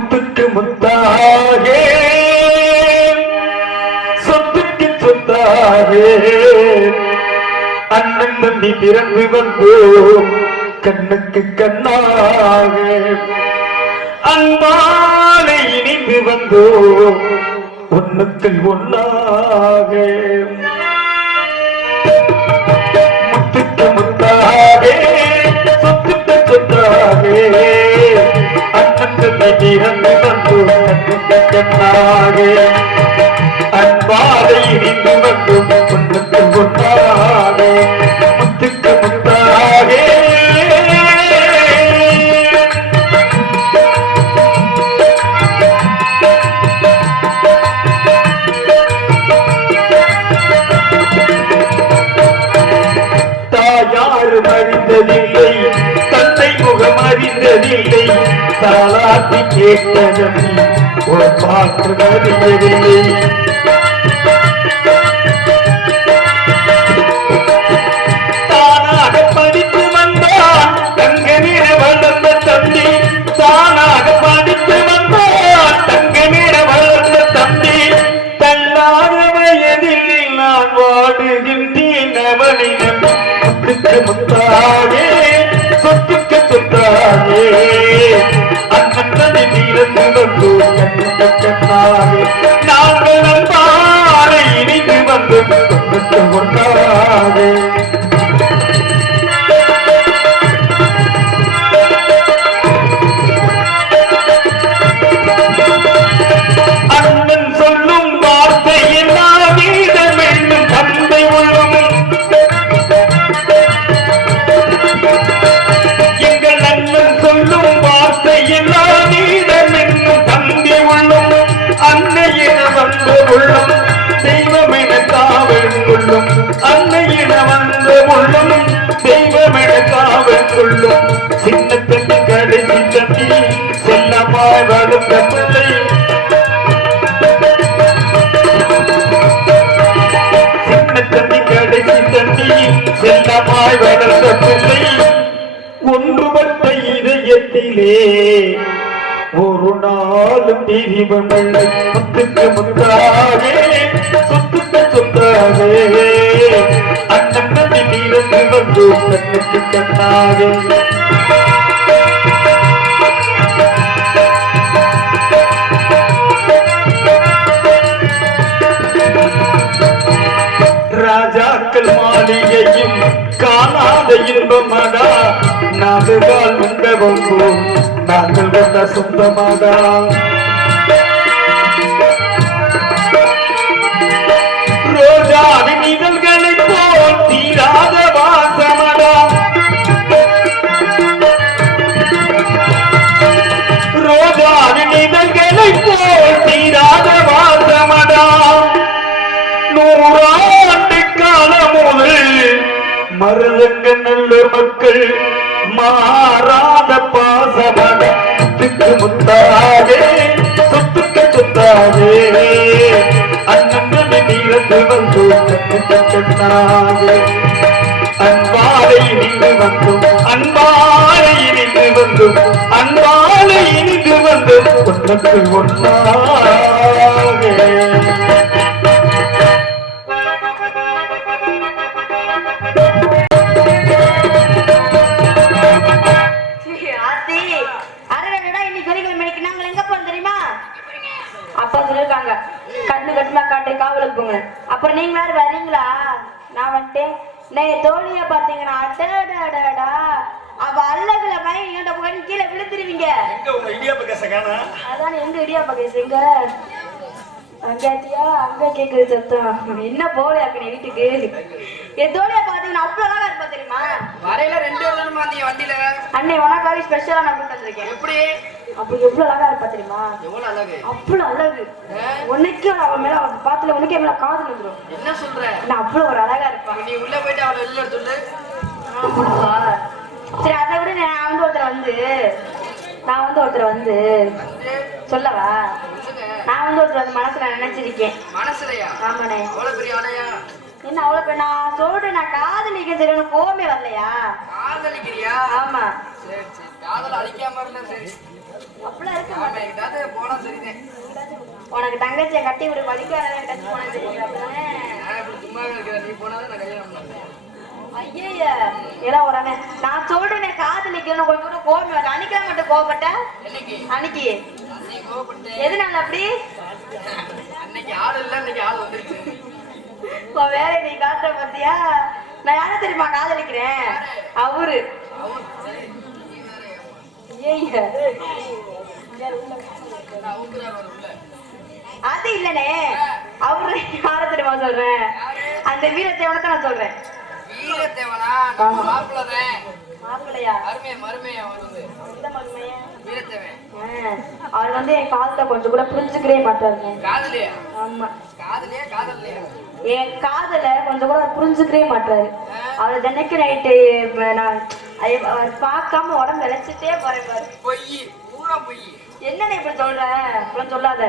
முத்துக்கு முத்தாகே சொத்துக்கு சொத்தாகே அண்ணன் தம்பி பிறந்து வந்தோ கண்ணுக்கு கண்ணாக அன்பாலே இனிந்து வந்தோ ஒண்ணுக்கு ஒன்னாக முத்துக்கு முத்தாகே சொத்துக்கு சொத்தாகே பிறந்து வந்து கண்ணாக அன்பாலை இணைந்து வந்து பொண்ணுக்கு ஒன்றாக முத்துக்கு முத்தாக தாயாரும் அறிந்ததில்லை தந்தை முகம் அறிந்ததில்லை தாளாட்டி கேட்டதம் ஒரு பாட்டு அறியவில்லை தானாக படித்து வந்தான் தங்கமீன வளர்ந்த தம்பி தானாக படித்து வந்தான் தங்கமீன வளர்ந்த தம்பி தள்ளாத வயதில் நான் வாடுகின்றேன் அவனிடம் முத்துக்கு முத்தாகே சொத்துக்கு சொத்தாகே நாங்கள் அன்பாரை இணைந்து வந்து ஒன்றாக அண்ணன் சொல்லும் வார்த்தை எல்லா வீதம் என்னும் தந்தை உள்ளும் எங்கள் அண்ணன் சொல்லும் வார்த்தை எல்லா வீதம் என்னும் தந்தை உள்ளும் அன்னையின வந்த உள்ளம் தெய்வமென காவல் கொள்ளும் அன்னையின வந்த உள்ளம் தெய்வமென காவல் கொள்ளும் சின்ன தம்பி கடைசி தம்பி செல்லமாய் வளர்ந்த பிள்ளை சின்ன தம்பி கடைசி தம்பி செல்லமாய் வளர்ந்த பிள்ளை ஒன்றுபட்ட இதயத்திலே ஒரு நாளும் பிரிவமில்லை முத்துக்கு முத்தாகே சொத்துக்கு சொத்தாகே அண்ணன் தம்பி தீரந்து வந்து கண்ணுக்கு கண்ணாக ராஜாக்கள் மாளிகையும் காணாத இன்பமடா நாடுகால் மண்டபம் போம் நாங்கள் வந்த சொந்தமாடா ரோஜாவின் இதழ்களை போல் தீராத வாசமடா ரோஜாவின் இதழ்களை போல் தீராத வாசமடா நூறாண்டு காலம் முதல் மருதங்க நல்ல மக்கள் மாறாத பாசமட முத்துக்கு முத்தாகே சொத்துக்கு சொத்தாகே அண்ணன் நீரந்து வந்து கண்ணாக அன்பாலை இணைந்து வந்தும் அன்பாலை இணைந்து வந்தும் அன்பாலை இணைந்து வந்து ஒன்றுக்கு ஒன்றாக கண்ணு கட்டுமா காட்டை காவலுக்கு போங்க. அப்புறம் நீங்க வேற வரீங்களா? நான் வந்துட்டேன். தோழியா பாத்தீங்கன்னா அடடா அவ அல்லகுல மயங்கிட்ட போய் கீழே விழுந்துருவீங்க. அதான் எங்க இடியாப்பா கேஸ் எங்க அங்கேத்தியா அங்க கேக்குது சத்தம். என்ன போலையாக்கு நீ வீட்டுக்கு என் தோழியா பாத்தீங்கன்னா அவ்வளவு அழகா இருப்பா தெரியுமா? வரையில 2 வருஷம் வண்டியில அன்னை உனக்காக ஸ்பெஷலா நான் கூட்டு வந்திருக்கேன். எப்படி அப்ப எவ்வளவு அழகா இருப்பா தெரியுமா? எவ்வளவு அழகு, அவ்வளவு அழகு. உனக்கே அவன் மேல அவன் பாத்துல உனக்கே மேல காதல் வந்துடும். என்ன சொல்ற? நான் அவ்வளவு ஒரு அழகா இருப்பா. நீ உள்ள போயிட்டு அவளை வெளில சொல்லு. சரி அதை விட நான் வந்து ஒருத்தர் வந்து சொல்லவா? நான் வந்து ஒருத்தர் வந்து மனசுல நினைச்சிருக்கேன். மனசுலயா? ஆமாண்ணே. அவ்வளவு பெரிய ஆளையா? என்ன அவ்வளவு நான் சொல்றேன், நான் காதலிக்க தெரியும் கோவமே வரலையா? காதலிக்கிறியா? ஆமா. சரி சரி, காதல் அழிக்காம இருந்தா சரி. அப்படிலாம் இருக்க ஆமா, மாட்டேன். எங்கிட்டாவது போனா சரிதான். உனக்கு தங்கச்சியை கட்டி விடு வலிக்காரன் கட்டி போனா தெரியுது அப்படிதானே? நான் இப்படி சும்மாவே இருக்கிறேன். நீ போனாதான் நான் கல்யாணம் பண்ணேன். ஐயய்ய, எல்லாம் உடனே நான் சொல்றேனே காதலிக்கணும் கொஞ்சம் கூட கோபம் வேண்டாம். அன்னைக்கு மட்டும் கோபப்பட்ட என்னைக்கு அன்னைக்கு அன்னைக்கு கோவப்பட்டேன். எதனால அப்படி? அன்னைக்கு ஆள் இல்ல, இன்னைக்கு ஆள் வந்துருச்சு. உன் வேலையை நீ காட்டுற பாத்தியா? நான் யாரை தெரியுமா காதலிக்கிறேன்? அவரு. அவன் சரி, நீ வேற ஏம்மா. ஐயய்ய, நான் ஊக்குறாரு அவர் உள்ள. அது இல்லனே. அவரு யாரை தெரியுமா சொல்றேன்? அந்த வீரத்தேவனை தான் நான் சொல்றேன். வீரத்தேவனா? நம்ம மாப்பிள்ளதான். மாப்பிள்ளையா? மருமையா அவர் வந்து இந்த மருமையா? வீரத்தேவன். அவர் வந்து என் காதல கொஞ்சம் கூட புரிஞ்சுக்கவே மாட்டாருங்க. காதலியா? ஆமா, காதலியா காதலியா? என் காதல கொஞ்சம் கூட புரிஞ்சுக்கவே மாட்டாரு. அவர் தினைக்கு நைட்டு நான் அவர் பார்க்காம உடம்பு விளைச்சிட்டே போறேன் பாரு. பொய், பூரா பொய். என்னன்னு இப்படி சொல்ற? இப்படி சொல்லாத.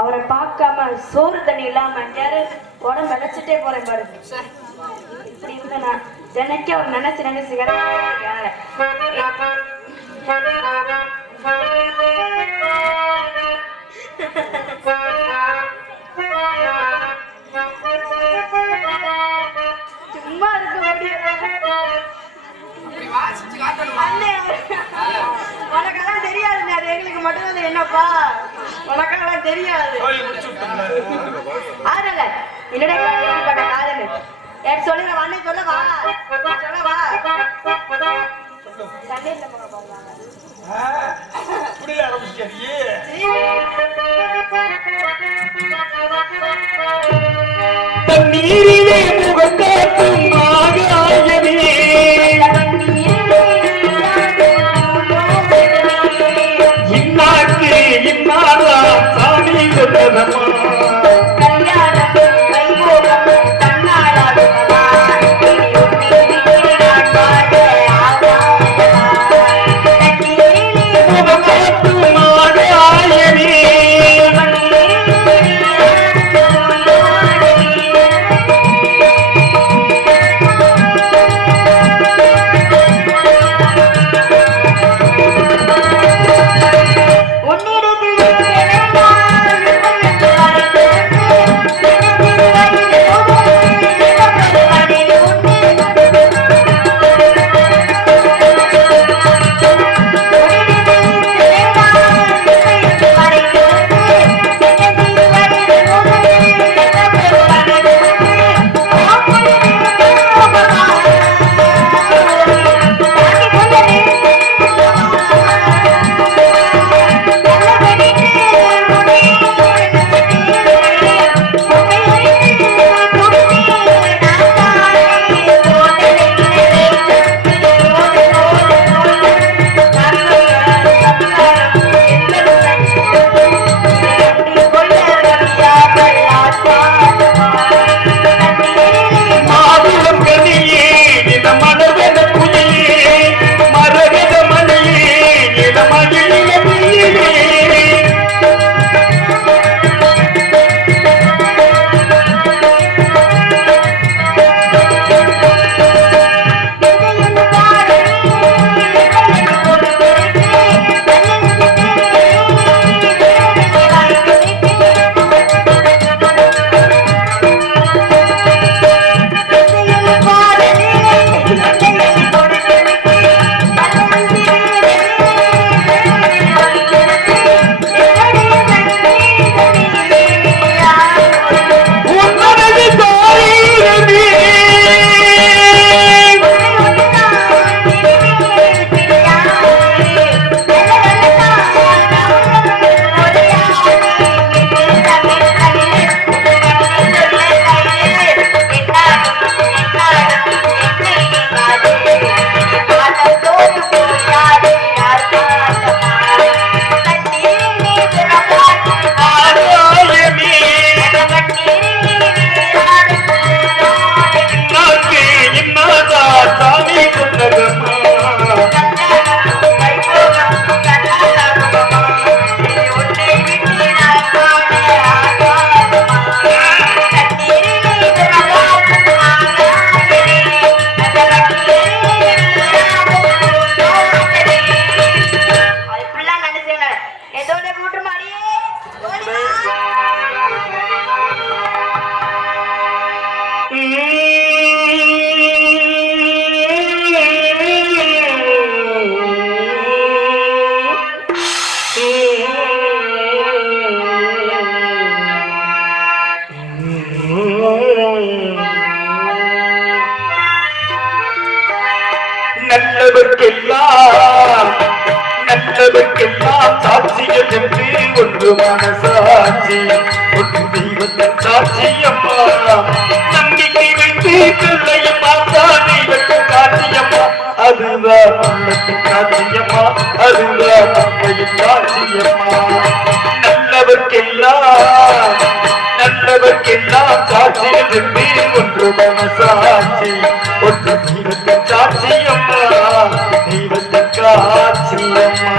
அவரை பார்க்காம சோறு தண்ணி இல்லாம யாரு உடம்பு விளைச்சிட்டே போறேன் பாரு. சரி, இப்படி இருந்த நான் தினைக்கு அவர் நினைச்சு நினைச்சு சும்மா இருக்க முடியாது. அப்படி வாசிச்சு காட்டணுமா? உனக்கெல்லாம் தெரியாதுங்க, அது எங்களுக்கு மட்டும் அது என்னப்பா உனக்கெல்லாம் தெரியாது. அதனால என்னுடைய எப்படிப்பட்ட காதல் என் சொல்லுங்க அன்னை சொல்லவா சொல்லவா தண்ணீர்ல போக போவாங்க. புரியல ஆரம்பிச்சிட்டியா நீ? தண்ணீரிலே முகம் காட்டும் ஆகாயமே, இன்னாக்கு இன்னாரா சாமி கொண்டதம்மா, முகம் காட்டும் ஆகாயமே, நல்லவர்க்கெல்லாம் சாட்சிகள் என்று ஒன்று மனசாட்சி ஒன்று தெய்வத்தின் சாட்சியம்மா நம்பிக்கை வைத்து பிள்ளையை பார்த்தா தெய்வத்தின் சாட்சியம்மா அதுதான் உள்ளத்தின் சாட்சியம்மா அதுதான் உண்மையின் சாட்சியம்மா நல்லவர்க்கெல்லாம் சாட்சிகள் என்று ஒன்று மனசாட்சி ஒன்று தெய்வத்தின் சாட்சியம்மா தெய்வத்தின் சாட்சியம்மா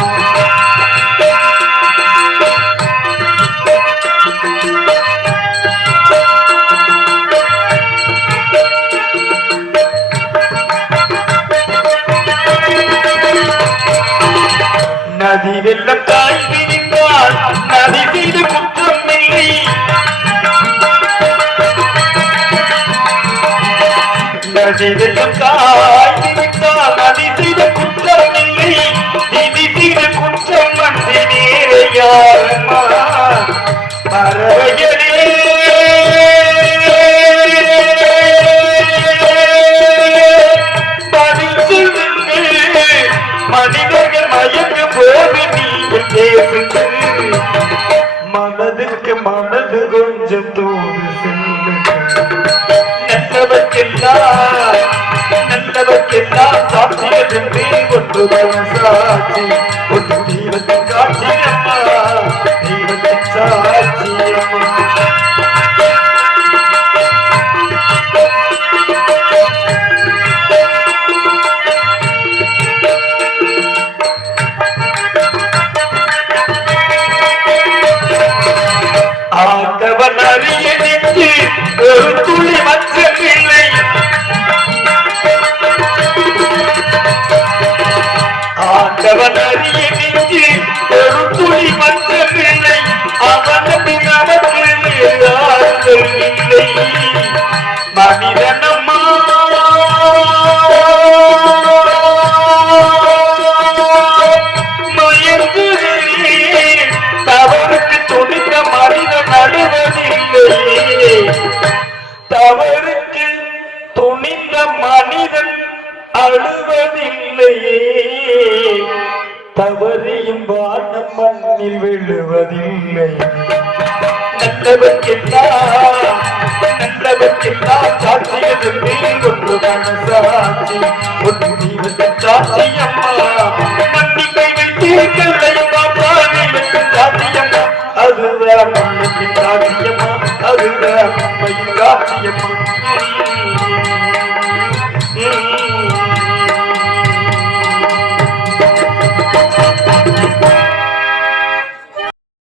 நதி வெள்ளம் தாய் விரிந்தால் நதி செய்த குற்றம் இல்லை நதி வெள்ளம் தாய் விரிந்தால் நதி செய்த குற்றம் இல்லை நிதி செய்த குற்றம் வந்து நேரையாரம்மா பறவைகளே மனிதர்கள் மயங்கும் போது நீங்கள் பேசுங்கள் மனதுக்கு மனது கொஞ்சம் தோடு நல்லவர்க்கெல்லாம் சாட்சிகள் என்று ஒன்று சாட்சி ஒன்று தெய்வத்தின் சாட்சியம்மா தெய்வத்தின் சாட்சியம்மா ஆண்டவன் அறியடித்து ஒரு துளி மற்றமில்லை ஆண்டவன் அறியடித்து ஒரு துளி மற்றமில்லை அவனுக்கு நமக்கு யார்கள் இல்லை மனிதனம்மா தவறுக்கு துணிந்த மனிதன் அழுவதில்லையே தவறுக்கு துணிந்த மனிதன் அழுவதில்லையே தவறையும் வானம் மண்ணில் விழுவதில்லை நல்லவர்க்கெல்லாம் சாட்சிகள் என்று ஒன்று மனசாட்சி ஒன்று தெய்வத்தின் சாட்சியம்